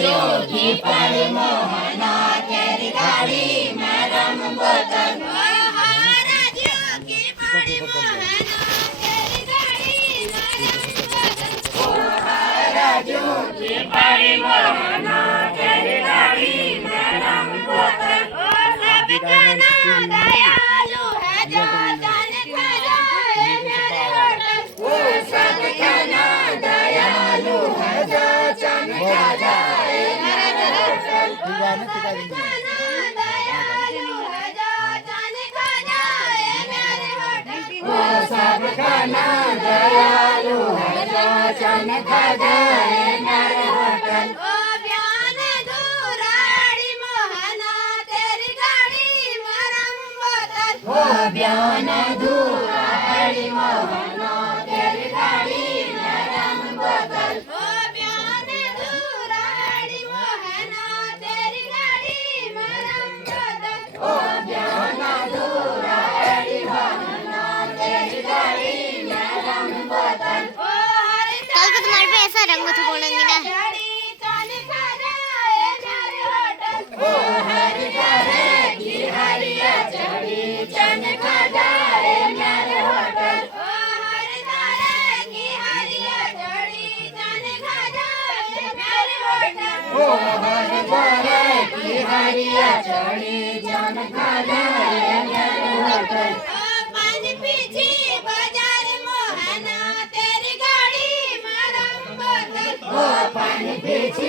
जोगी पड़ी मोहना तेरी गाड़ी में रम बोतल हमारा जोगी पड़ी मोहना तेरी गाड़ी में रम बोतल हमारा जोगी पड़ी मोहना तेरी गाड़ी में रम बोतल ओ सबका नाम दयालु है जो जाने खजाए मेरे होटल ओ सबका नाम दयालु है जो जाने खजाए मेरे होटल सबका नाम दयालु है जो जाने खजाए मेरे होटल ओ सबका नाम दयालु है जो जाने खजाए मेरे होटल ओ ब्यान दूराड़ी मोहना तेरी गाड़ी मरम बोतल ओ ब्यान दूराड़ी मोहना तेरी गाड़ी मरम बोतल ओ ब्यान दूराड़ी मोहना तेरी गाड़ी मरम बोतल ओ ब्यान दूराड़ी मोहना तेरी गाड़ी मरम बोतल ओ हरे कल को तुम्हारे पे ऐसा रंग तो बोलेंगे ना गाड़ी जाने खजाए मेरे होटल ओ हरि करे की हरिया चढ़ी जाने खजाए मेरे होटल ओ हरि करे की हरिया चढ़ी जाने खजाए मेरे होटल ओ हरि करे की हरिया चढ़ी जाने खजाए मेरे होटल ओ पानी पीछे बाजार मोहना तेरी गाड़ी मरम बोतल ओ पानी पीछे